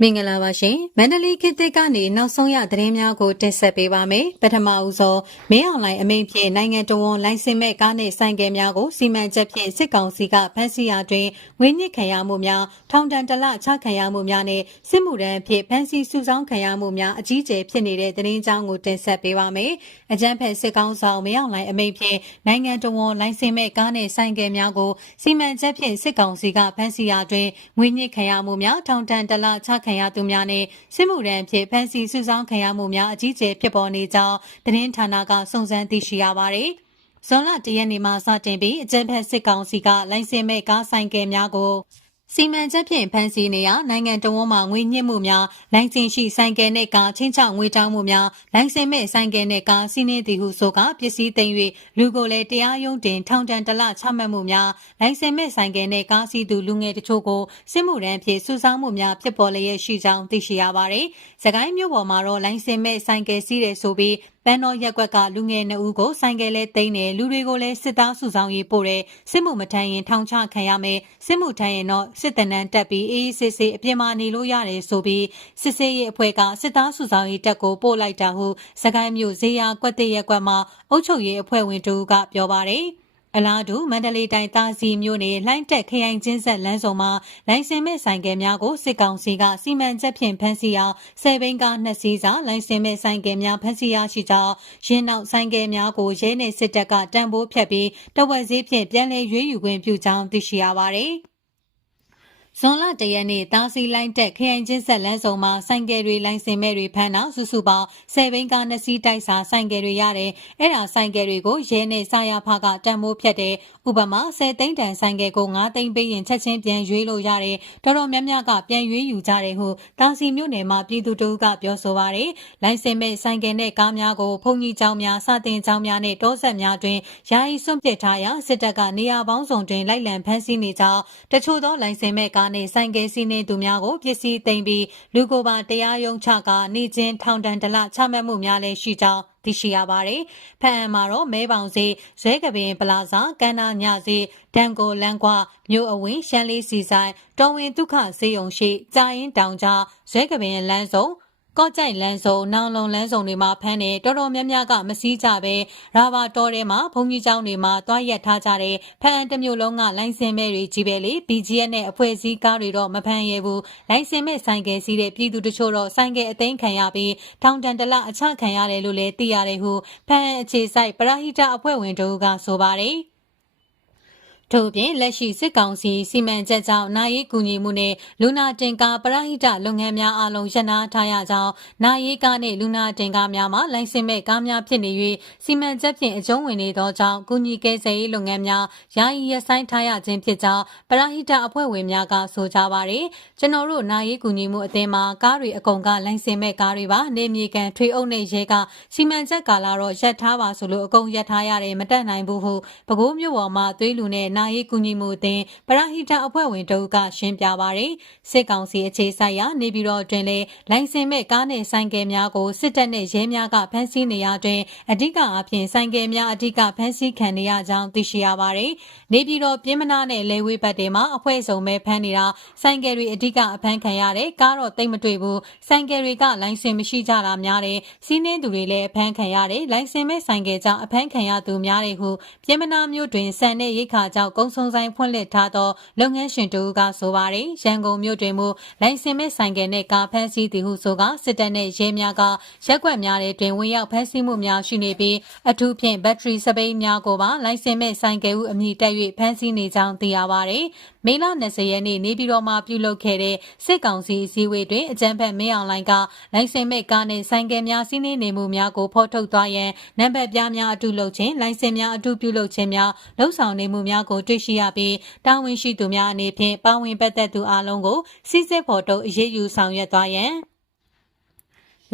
မင်္ဂလာပါရှင်မန္တလေးခေတ်သစ်ကနေနောက်ဆုံးရသတင်းများကိုတင်ဆက်ပေးပါမယ်ပထမဦးဆုံးမင်းအွန်လိုင်းအမိန့်ဖြင့်နိုင်ငံတော်ဝန်လိုင်စင်မဲ့ကားနဲ့ဆိုင်ကယ်များကိုစီမံချက်ဖြင့်စစ်ကောင်စီကဖမ်းဆီးရာတွင်ငွေညစ်ခံရမှုများထောင်ဒဏ်တစ်လချခံရမှုများနဲ့စစ်မှုထမ်းအဖြစ်ဖမ်းဆီးစုဆောင်းခံရမှုများအကြီးအကျယ်ဖြစ်နေတဲ့သတင်းကြောင်းကိုတင်ဆက်ပေးပါမယ်အကြမ်းဖက်စစ်ကောင်ဆောင်မင်းအွန်လိုင်းအမိန့်ဖြင့်နိုင်ငံတော်ဝန်လိုင်စင်မဲ့ကားနဲ့ဆိုင်ကယ်များကိုစီမံချက်ဖြင့်စစ်ကောင်စီကဖမ်းဆီးရာတွင်ငွေညစ်ခံရမှုများထောင်ဒဏ်တစ်လချခံရသူများနဲ့စစ်မှုထမ်းအဖြစ်ဖမ်းဆီးစုဆောင်းခံရမှုများအကြီးအကျယ်ဖြစ်ပေါ်နေကြောင်းသတင်းဌာနကစုံစမ်းသိရှိရပါတယ်။ဇွန်လတရက်နေ့မှာစတင်ပြီးအကြံဖက်စစ်ကောင်စီကလိုင်စင်မဲ့ကားဆိုင်ကယ်များကို စီမံချက်ဖြင့်ဖန်ဆီးနေရနိုင်ငံတော်ဝန်မှငွေညှစ်မှုများလိုင်စင်ရှိဆိုင်ကယ်နဲ့ကားချင်းချောက်ငွေတောင်းမှုများလိုင်စင်မဲ့ဆိုင်ကယ်နဲ့ကားစီးနေသည်ဟုဆိုကပစ္စည်းသိမ်း၍လူကိုယ်လည်းတရားရုံးတင်ထောင်ဒဏ်တစ်လချမှတ်မှုများလိုင်စင်မဲ့ဆိုင်ကယ်နဲ့ကားစီးသူလူငယ်တချို့ကိုစစ်မှုထမ်းဖြစ်စုဆောင်းမှုများဖြစ်ပေါ်လျက်ရှိကြောင်းသိရှိရပါတယ်။စကိုင်းမြို့ပေါ်မှာတော့လိုင်စင်မဲ့ဆိုင်ကယ်စီးတယ်ဆိုပြီးပန်းတော်ရက်ကွက်ကလူငယ်နှစ်ဦးကိုဆိုင်ကယ်လဲသိမ်းတယ်လူတွေကိုလည်းစစ်သားစုဆောင်ရေးပို့တယ်စစ်မှုမထမ်းရင်ထောင်ချခံရမယ်စစ်မှုထမ်းရင်တော့စစ်တနန်းတက်ပြီးအေးအေးဆေးဆေးအပြစ်မနေလို့ရတယ်ဆိုပြီးစစ်ဆေးရေးအဖွဲ့ကစစ်သားစုဆောင်ရေးတက်ကိုပို့လိုက်တာဟုစကိုင်းမြို့ဇေယျကွက်တရက်ကွက်မှာအုပ်ချုပ်ရေးအဖွဲ့ဝင်တူကပြောပါတယ် အလားတူမန္တလေးတိုင်းသားစီမြို့နယ်လိုင်းတက်ခရိုင်ချင်းဆက်လမ်းစုံမှာလိုင်စင်မဲ့ဆိုင်ကယ်များကိုစစ်ကောင်စီကစီမံချက်ဖြင့်ဖမ်းဆီးအောင်ဆယ်ဘိန်းကားနှစ်စီးစာလိုင်စင်မဲ့ဆိုင်ကယ်များဖမ်းဆီးရရှိကြောင်းရင်းနောက်ဆိုင်ကယ်များကိုရဲနယ်စစ်တပ်ကတံပိုးဖြတ်ပြီးတဝက်စည်းဖြင့်ပြန်လည်ရွေးယူခွင့်ပြုကြောင်းသိရှိရပါတယ်။ ဇွန်လတရက်နေ့တာစီလိုင်းတက်ခရိုင်ချင်းဆက်လန်းစုံမှာဆိုင်ကယ်တွေလိုင်းစင်မဲ့တွေဖမ်းတော့စုစုပေါင်းဆယ်ဘိန်းကားနှစ်စီးတိုက်စာဆိုင်ကယ်တွေရတယ်။အဲ့ဒါဆိုင်ကယ်တွေကိုရဲနဲ့စာရဖကတံမိုးဖြတ်တယ်။ဥပမာဆယ်သိန်းတန်ဆိုင်ကယ်ကို9သိန်းပေးရင်ချက်ချင်းပြန်ရွေးလို့ရတယ်။တော်တော်များများကပြန်ရွေးယူကြတယ်ဟုတာစီမြို့နယ်မှာပြည်သူတို့ကပြောဆိုပါရယ်။လိုင်းစင်မဲ့ဆိုင်ကယ်နဲ့ကားများကိုဖုန်ကြီးကျောင်းများစတင်ကျောင်းများနဲ့တောဆက်များတွင်ယာယီစွန့်ပစ်ထားရာစစ်တပ်ကနေရာပေါင်းစုံတွင်လိုက်လံဖမ်းဆီးနေကြောင်းတချို့သောလိုင်းစင်မဲ့ကားနဲ့ဆိုင်ကယ်စီးနေသူများကိုပစ္စည်းသိမ်းပြီးလူကိုယ်ပါတရားရုံးချကနေချင်းထောင်ဒဏ်တလချမှတ်မှုများလည်းရှိကြောင်းသိရှိရပါတယ်။ဖန်အံမှာတော့မဲပေါင်စေးဇဲကပင်ပလာဇာကန္နာညစေးဒန်ကိုလန်ကွာမြို့အဝင်းရှမ်းလေးစီဆိုင်တော်ဝင်ဒုက္ခစေယုံရှိကြာရင်တောင်ကြားဇဲကပင်လမ်းစုံ ကော့ကြိုက်လန်းစုံနောင်လုံလန်းစုံတွေမှာဖမ်းတယ်တော်တော်များများကမစည်းကြပဲရာဘာတော်ထဲမှာဘုံကြီးကျောင်းတွေမှာတွားရက်ထားကြတယ်ဖမ်းတစ်မျိုးလုံးကလိုင်စင်မဲ့တွေကြီးပဲလေ BGS နဲ့အဖွဲ့အစည်းကားတွေတော့မဖမ်းရဘူးလိုင်စင်မဲ့ဆိုင်ကယ်စီးတဲ့ပြည်သူတချို့တော့ဆိုင်ကယ်အသိမ်းခံရပြီးထောင်တန်တလအချခံရတယ်လို့လည်းသိရတယ်ဟုဖမ်းအခြေဆိုင်ပရဟိတအဖွဲ့ဝင်တို့ကဆိုပါတယ် ထို့ပြင်လက်ရှိစစ်ကောင်စီစီမံချက်ကြောင့်နာရေးကူညီမှုနဲ့လူနာတင်ကားပရဟိတလုပ်ငန်းများအလုံးရပ်နားထားရကြောင်းနာရေးကားနဲ့လူနာတင်ကားများမှာလိုင်စင်မဲ့ကားများဖြစ်နေ၍စီမံချက်ဖြင့်အကျုံးဝင်နေသောကြောင့်ကူညီကယ်ဆယ်ရေးလုပ်ငန်းများယာယီရပ်ဆိုင်းထားရခြင်းဖြစ်ကြောင်းပရဟိတအဖွဲ့ဝင်များကဆိုကြပါရယ်ကျွန်တော်တို့နာရေးကူညီမှုအသင်းမှာကားတွေအကုန်ကလိုင်စင်မဲ့ကားတွေပါနေမြေကန်ထွေအုပ်နဲ့ရဲကစီမံချက်ကာလာတော့ရပ်ထားပါဆိုလို့အကုန်ရပ်ထားရတယ်မတက်နိုင်ဘူးဟုပဲခူးမြို့ပေါ်မှာသွေးလူနဲ့နာရေးကူညီမှုအသင်းပရဟိတအဖွဲ့ဝင်တို့ကရှင်းပြပါရယ်စစ်ကောင်စီအခြေဆိုင်ရာနေပြည်တော်တွင်လည်းလိုင်စင်မဲ့ကားနဲ့ဆိုင်ကယ်များကိုစစ်တပ်နဲ့ရဲများကဖမ်းဆီးနေရတွင်အဓိကအဖြစ်ဆိုင်ကယ်များအဓိကဖမ်းဆီးခံနေရကြောင်းသိရှိရပါရယ်နေပြည်တော်ပြင်းမနာနဲ့လေဝေးဘက်တွေမှာအဖွဲ့စုံပဲဖမ်းနေတာဆိုင်ကယ်တွေအဓိကအဖမ်းခံရတယ်ကားတော့တိတ်မတွေ့ဘူးဆိုင်ကယ်တွေကလိုင်စင်မရှိကြတာများတယ်စီးနှင်းသူတွေလည်းအဖမ်းခံရတယ်လိုင်စင်မဲ့ဆိုင်ကယ်ကြောင့်အဖမ်းခံရသူများတယ်ဟုပြင်းမနာမျိုးတွင်ဆန်တဲ့ရိခါကြောင့်ကုန်းဆုံဆိုင်ဖွင့်လှစ်ထားသောလုပ်ငန်းရှင်တို့ကဆိုပါတယ်ရန်ကုန်မြို့တွင်မူလိုင်စင်မဲ့ဆိုင်ကယ်နဲ့ကားဖမ်းဆီးသည်ဟုဆိုကစစ်တပ်နဲ့ရဲများကရက်ွက်များတဲ့တွင်ဝင်ရောက်ဖမ်းဆီးမှုများရှိနေပြီးအထူးဖြင့်ဘက်ထရီစပိန်များကိုပါလိုင်စင်မဲ့ဆိုင်ကယ်ဟုအမည်တက်၍ဖမ်းဆီးနေကြောင်းသိရပါတယ် မေလ20ရက်နေ့နေပြည်တော်မှာပြုလုပ်ခဲ့တဲ့စစ်ကောင်စီစည်းဝေးတွင်အကြမ်းဖက်မင်းအောင်လိုင်ကလိုင်စင်မဲ့ကားနဲ့ဆိုင်ကယ်များစီးနှင်းနေမှုများကိုဖော်ထုတ်သွားရန်နံပါတ်ပြားများအတူလုပ်ခြင်းလိုင်စင်များအတူပြုလုပ်ခြင်းများလှုပ်ဆောင်နေမှုများကိုတွေ့ရှိရပြီးတာဝန်ရှိသူများအနေဖြင့်ပါဝင်ပတ်သက်သူအလုံးကိုစစ်စစ်ဖော်ထုတ်အရေးယူဆောင်ရွက်သွားရန်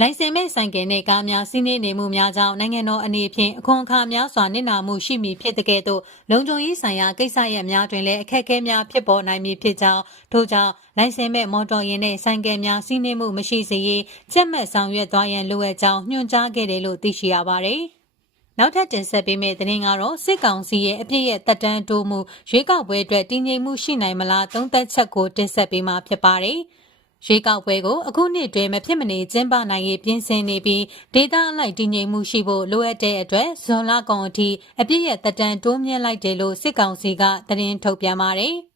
လိုင်စင်မဲ့ဆိုင်ကယ်နဲ့ကားများစီးနှင်းနေမှုများကြောင့်နိုင်ငံတော်အနေဖြင့်အခွန်အခါများစွာနစ်နာမှုရှိမည်ဖြစ်တဲ့ကဲ့သို့လုံခြုံရေးဆိုင်ရာကိစ္စရပ်များတွင်လည်းအခက်အခဲများဖြစ်ပေါ်နိုင်မည်ဖြစ်ကြောင်းထို့ကြောင့်လိုင်စင်မဲ့မော်တော်ယာဉ်နဲ့ဆိုင်ကယ်များစီးနှင်းမှုမရှိစေရေးချက်မှတ်ဆောင်ရွက်သွားရန်လိုအပ်ကြောင်းညွှန်ကြားခဲ့တယ်လို့သိရှိရပါတယ်။နောက်ထပ်တင်ဆက်ပေးမယ့်သတင်းကတော့စစ်ကောင်စီရဲ့အပြစ်ရဲ့တက်တန်းတိုးမှုရွေးကောက်ပွဲအတွက်တည်ငြိမ်မှုရှိနိုင်မလားသုံးသက်ချက်ကိုတင်ဆက်ပေးမှာဖြစ်ပါတယ်။ ရွေးကောက်ပွဲကိုအခုနှစ်တွင်မဖြစ်မနေကျင်းပနိုင်ရေးပြင်ဆင်နေပြီးဒေသအလိုက်တည်ငြိမ်မှုရှိဖို့လိုအပ်တဲ့အတွက်ဇွန်လကုန်အထိအပြစ်ရဲ့တက်တန်းတိုးမြင့်လိုက်တယ်လို့စစ်ကောင်စီကသတင်းထုတ်ပြန်ပါတယ်။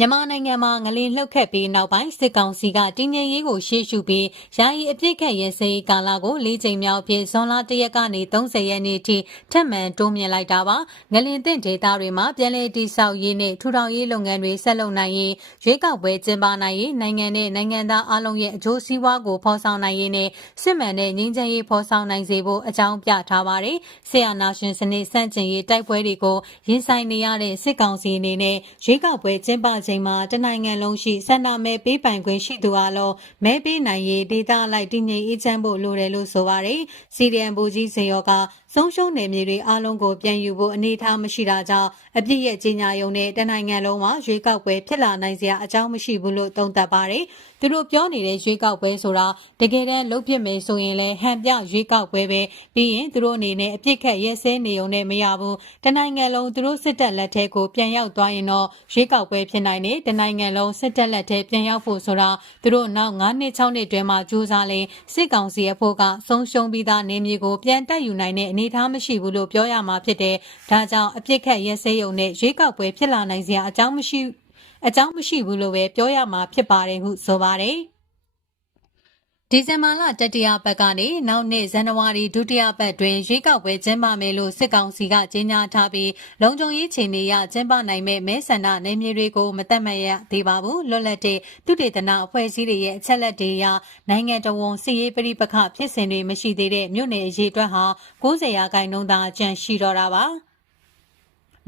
မြန်မာနိုင်ငံမှာငလင်လှုပ်ခတ်ပြီးနောက်ပိုင်းစစ်ကောင်စီကတည်ငြိမ်ရေးကိုရှေ့ရှုပြီးယာယီအပြစ်ခတ်ရဲစေးကာလကို၄ချိန်မြောက်ဖြစ်ဇွန်လ၁ရက်ကနေ30ရက်နေ့ထိထပ်မံတိုးမြင့်လိုက်တာပါငလင်တင့်ဒေသတွေမှာပြည်내တိဆောက်ရေးနဲ့ထူထောင်ရေးလုပ်ငန်းတွေဆက်လုပ်နိုင်ရေးရွေးကောက်ပွဲကျင်းပနိုင်ရေးနိုင်ငံနဲ့နိုင်ငံသားအလုံးရဲ့အကျိုးစီးပွားကိုဖော်ဆောင်နိုင်ရေးနဲ့စစ်မှန်တဲ့ငြိမ်းချမ်းရေးဖော်ဆောင်နိုင်စေဖို့အကြောင်းပြထားပါတယ်ဆီယနာရှင်စနစ်စန့်ကျင်ရေးတိုက်ပွဲတွေကိုရင်ဆိုင်နေရတဲ့စစ်ကောင်စီအနေနဲ့ရွေးကောက်ပွဲကျင်းပချိန်မှာတနိုင်ငံလုံးရှိစန္ဒမဲပေးပိုင်ခွင့်ရှိသူအလုံးမဲပေးနိုင်ရေးဒေသလိုက်တည်ငြိမ်အေးချမ်းဖို့လိုတယ်လို့ဆိုပါတယ်။စီဒီအမ်ဘူကြီးစေရောကဆုံးရှုံးနယ်မြေတွေအလုံးကိုပြန်ယူဖို့အနေအထားမရှိတာကြောင့်အပြစ်ရဲ့ကြီးညာယုံနဲ့တနိုင်ငံလုံးမှာရွေးကောက်ပွဲဖြစ်လာနိုင်စရာအကြောင်းမရှိဘူးလို့သုံးသပ်ပါတယ်။သူတို့ပြောနေတဲ့ရွေးကောက်ပွဲဆိုတာတကယ်တမ်းလုပ်ဖြစ်မယ်ဆိုရင်လည်းဟန်ပြရွေးကောက်ပွဲပဲပြီးရင်သူတို့အနေနဲ့အပြစ်ခတ်ရဲစဲနေုံနဲ့မရဘူး။တနိုင်ငံလုံးသူတို့စစ်တပ်လက်ထဲကိုပြန်ရောက်သွားရင်တော့ရွေးကောက်ပွဲဖြစ်နိုင်တယ်။တနိုင်ငံလုံးစစ်တပ်လက်ထဲပြန်ရောက်ဖို့ဆိုတာသူတို့နောက်9နှစ်6နှစ်တွင်မှကြိုးစားလဲစစ်ကောင်စီအဖို့ကဆုံးရှုံးပြီးသားနေမြေကိုပြန်တက်ယူနိုင်တဲ့အနေအထားမရှိဘူးလို့ပြောရမှာဖြစ်တယ်။ဒါကြောင့်အပြစ်ခတ်ရဲစဲရုံနဲ့ရွေးကောက်ပွဲဖြစ်လာနိုင်စရာအကြောင်းမရှိအကြောင်းမရှိဘူးလို့ပဲပြောရမှာဖြစ်ပါတယ်ဟုဆိုပါတယ်။ ဒီဇင်ဘာလတတိယပတ်ကနေနောက်နှစ်ဇန်နဝါရီဒုတိယပတ်တွင်ရွေးကောက်ပွဲကျင်းပမယ်လို့စစ်ကောင်စီကကြေညာထားပြီးလုံခြုံရေးခြေနေရကျင်းပနိုင်မဲ့မဲဆန္ဒနယ်မြေတွေကိုမသက်မရသေးပါဘူးလွတ်လပ်တဲ့သူတေသနာအဖွဲ့အစည်းတွေရဲ့အချက်လက်တွေအရနိုင်ငံတော်ဝန်စီရေးပရိပခဖြစ်စဉ်တွေမရှိသေးတဲ့မြို့နယ်အရေးအတွက်ဟာ90ရာခိုင်နှုန်းသာအကျန်ရှိတော့တာပါ။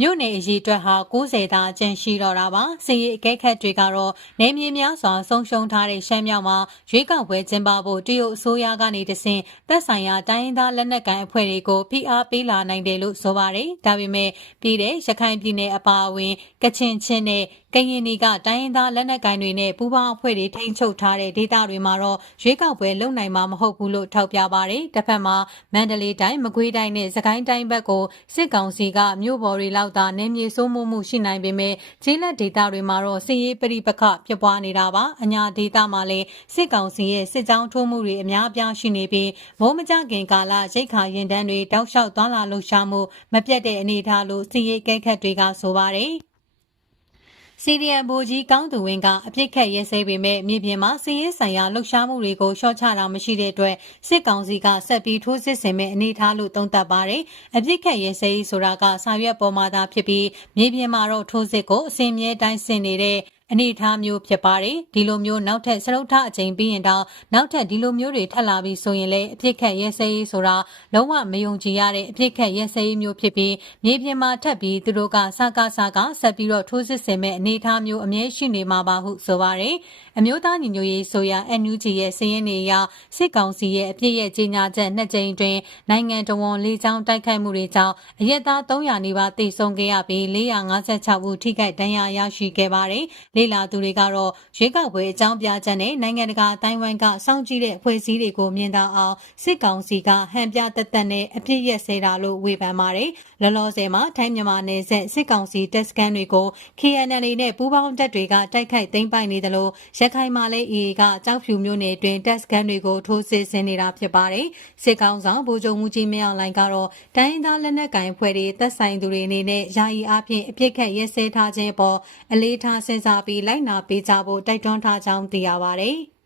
မြို့နယ်အရေးအတွက်ဟာ90သာအကျန်ရှိတော့တာပါစီရေးအကဲခတ်တွေကတော့နေမြေများစွာဆုံးရှုံးထားတဲ့ရှမ်းမြောက်မှာရွေးကောက်ပွဲကျင်းပဖို့တရုတ်အစိုးရကနေတဆင့်သက်ဆိုင်ရာတိုင်းရင်းသားလက်နက်ကိုင်အဖွဲ့တွေကိုဖိအားပေးလာနိုင်တယ်လို့ဆိုပါတယ်ဒါပေမဲ့ပြည်တဲ့ရခိုင်ပြည်နယ်အပါအဝင်ကချင်ချင်းနဲ့ကရင်နီကတိုင်းရင်းသားလက်နက်ကိုင်တွေနဲ့ပူးပေါင်းအဖွဲ့တွေထိန်းချုပ်ထားတဲ့ဒေသတွေမှာတော့ရွေးကောက်ပွဲလုပ်နိုင်မှာမဟုတ်ဘူးလို့ထောက်ပြပါတယ်။တစ်ဖက်မှာမန္တလေးတိုင်းမကွေးတိုင်းနဲ့စကိုင်းတိုင်းဘက်ကိုစစ်ကောင်စီကမြို့ပေါ်တွေလောက်သာနေမြေစိုးမိုးမှုရှိနိုင်ပေမဲ့ဂျေးလက်ဒေသတွေမှာတော့စစ်ရေးပရိပခဖြစ်ပွားနေတာပါ။အညာဒေသမှာလည်းစစ်ကောင်စီရဲ့စစ်ကြောင်းထိုးမှုတွေအများအပြားရှိနေပြီးမိုးမကြခင်ကာလရိတ်ခါရင်တန်းတွေတောက်လျှောက်သွားလာလှုပ်ရှားမှုမပြတ်တဲ့အနေအထားလို့စစ်ရေးကဲခတ်တွေကဆိုပါတယ်။ စီရီယံဘိုကြီးကောင်းသူဝင်းကအပြစ်ခတ်ရဲစဲပေမဲ့မြေပြင်မှာစီးရေးဆိုင်ရာလှုပ်ရှားမှုတွေကိုရှော့ချတာမရှိတဲ့အတွက်စစ်ကောင်စီကဆက်ပြီးထိုးစစ်ဆင်မဲ့အနေအထားလို့သုံးသပ်ပါတယ်။အပြစ်ခတ်ရဲစဲဆိုတာကစာရွက်ပေါ်မှာသာဖြစ်ပြီးမြေပြင်မှာတော့ထိုးစစ်ကိုအစင်မြဲတိုင်းဆင်နေတဲ့ အနေအထားမျိုးဖြစ်ပါတယ်ဒီလိုမျိုးနောက်ထပ်စရုပ်ထအချိန်ပြီးရင်တော့နောက်ထပ်ဒီလိုမျိုးတွေထပ်လာပြီးဆိုရင်လည်းအဖြစ်ခက်ရဲစဲရေးဆိုတာလုံးဝမယုံကြည်ရတဲ့အဖြစ်ခက်ရဲစဲရေးမျိုးဖြစ်ပြီးမြေပြင်မှာထပ်ပြီးသူတို့ကစကားစကားဆက်ပြီးတော့ထိုးစစ်ဆင်မဲ့အနေအထားမျိုးအမြဲရှိနေမှာပါဟုဆိုပါတယ်အမျိုးသားညီညွတ်ရေးဆိုရာ NUG ရဲ့စည်ရင်းနေရစစ်ကောင်စီရဲ့အပြစ်ရဲ့ကြီးညာချက်နှစ်ကြိမ်တွင်နိုင်ငံတော်ဝန်လေးချောင်းတိုက်ခိုက်မှုတွေကြောင့်အရက်သား300နီးပါးတိတ်ဆုံးခဲ့ရပြီး456ဦးထိခိုက်ဒဏ်ရာရရှိခဲ့ပါတယ်။လေလာသူတွေကတော့ရွေးကောက်ပွဲအကြောင်းပြချက်နဲ့နိုင်ငံတကာအတိုင်းဝိုင်းကစောင့်ကြည့်တဲ့အဖွဲ့အစည်းတွေကိုမြင်သာအောင်စစ်ကောင်စီကဟန်ပြသက်သက်နဲ့အပြစ်ရက်စဲတာလို့ဝေဖန်ပါတယ်။လောလောဆယ်မှာထိုင်းမြန်မာနယ်စပ်စစ်ကောင်စီတပ်စခန်းတွေကို KNL နဲ့ပူးပေါင်းတပ်တွေကတိုက်ခိုက်သိမ်းပိုက်နေတယ်လို့ရခိုင်မှာလည်း AA ကကြောက်ဖြူမျိုးနယ်တွင်တပ်စခန်းတွေကိုထိုးစစ်ဆင်နေတာဖြစ်ပါတယ်။စစ်ကောင်ဆောင်ဗိုလ်ချုပ်မှုကြီးမင်းအောင်လှိုင်ကတော့တိုင်းရင်းသားလက်နက်ကိုင်အဖွဲ့တွေတပ်ဆိုင်သူတွေအနေနဲ့ယာယီအားဖြင့်အပြစ်ခတ်ရဲစဲထားခြင်းပေါ်အလေးထားစဉ်းစားပြီးလိုက်နာပေးကြဖို့တိုက်တွန်းထားကြောင်းသိရပါတယ်။